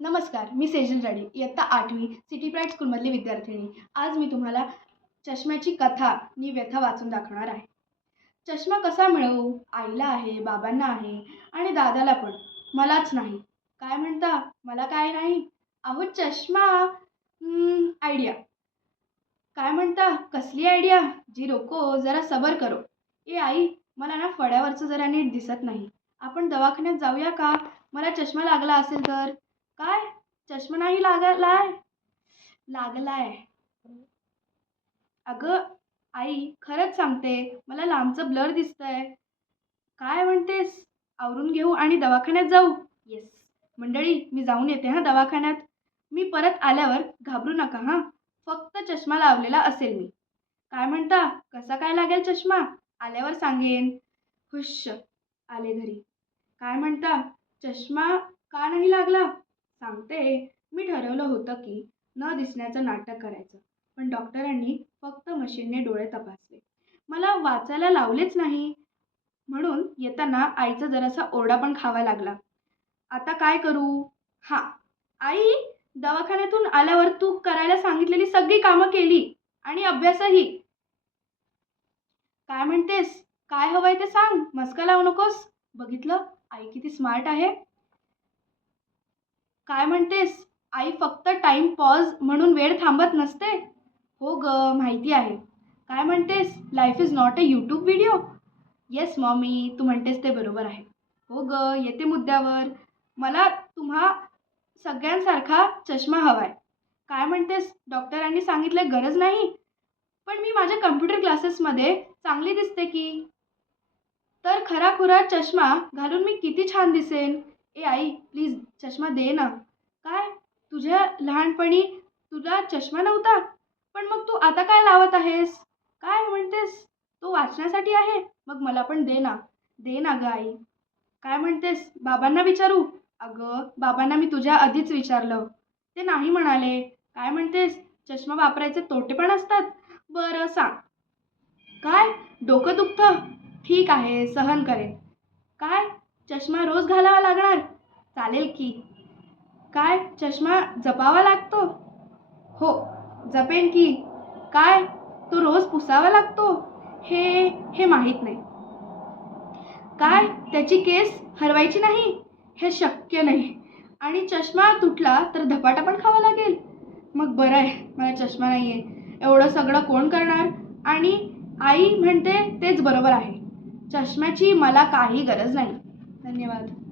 नमस्कार, मी सेजल राडी, इयत्ता 8वी city pride स्कूलमधली विद्यार्थिनी. आज मी तुम्हाला चष्म्याची कथा नि व्यथा वाचून दाखवणार आहे. चष्मा कसा मिळवू? आईला आहे, बाबांना आहे आणि दादाला पण, मलाच नाही. काय म्हणता? मला काय नाही? अहो चष्मा आयडिया. काय म्हणता? कसली आयडिया? जी रोको, जरा सबर करो. ए आई, मला ना फळ्यावरचं जरा नीट दिसत नाही. आपण दवाखान्यात जाऊया का? मला चष्मा लागला असेल तर. काय? चष्मा नाही लागलाय? लागलाय. अगं आई, खरंच सांगते, मला लांबचं ब्लर दिसतंय. काय म्हणतेस? आवरून घेऊ आणि दवाखान्यात जाऊ? येस. मंडळी, मी जाऊन येते हां दवाखान्यात. मी परत आल्यावर घाबरू नका हां. फक्त चष्मा लावलेला असेल मी. काय म्हणता? कसा काय लागेल चष्मा? आल्यावर सांगेन. हुश्श. आले घरी. काय म्हणता? चष्मा का नाही लागला? सांगते. मी ठरवलं होतं की न दिसण्याचं नाटक करायचं. पण डॉक्टरांनी फक्त मशीनने डोळे तपासले. मला वाचायला लावलेच नाही. म्हणून येताना आईचा जरासा ओरडा पण खावा लागला. आता काय करू? हां, आई, दवाखान्यातून आल्यावर तू करायला सांगितलेली सगळी कामं केली आणि अभ्यासही. काय म्हणतेस? काय हवंय ते सांग. मस्का लावू नकोस. बघितलं? आई किती स्मार्ट आहे. काय म्हणतेस? आई फक्त टाइम पॉज म्हणून वेळ थांबत नसते. हो गं, माहिती आहे. काय म्हणतेस? Life is not a YouTube video. Yes mommy, तू म्हणतेस ते बरोबर आहे. हो गं, येते मुद्द्यावर. मला तुम्हा सगळ्यांसारखा चष्मा हवाय. काय म्हणतेस? डॉक्टरांनी सांगितले गरज नाही. पण मी माझ्या कम्प्युटर क्लासेसमध्ये चांगली दिसते की. तर खराखुरा चष्मा घालून मी किती छान दिसेन. ए आई, प्लीज चष्मा दे ना. काय? तुझ्या लहानपणी तुला चष्मा नव्हता? पण मग तू आता काय लावत आहेस? काय म्हणतेस? तो वाचण्यासाठी आहे? मग मला पण दे ना. दे ना गं आई. काय म्हणतेस? बाबांना विचारू? अगं, बाबांना मी तुझ्या आधीच विचारलं. ते नाही म्हणाले. काय म्हणतेस? चष्मा वापरायचे तोटे पण असतात? बरं सांग. काय? डोकं दुखतं? ठीक आहे, सहन करेन. काय? चष्मा रोज घालावा लागणार? चालेल की. काय? चष्मा जपावा लागतो? हो, जपेन की. काय? तो रोज पुसावा लागतो? हे हे माहीत नाही. काय? त्याची केस हरवायची नाही? हे शक्य नाही. आणि चष्मा तुटला तर धपाटा पण खावा लागेल? मग बरं आहे, मला चष्मा नाही आहे. एवढं सगळं कोण करणार? आणि आई म्हणते तेच बरोबर आहे. चष्म्याची मला काही गरज नाही. धन्यवाद.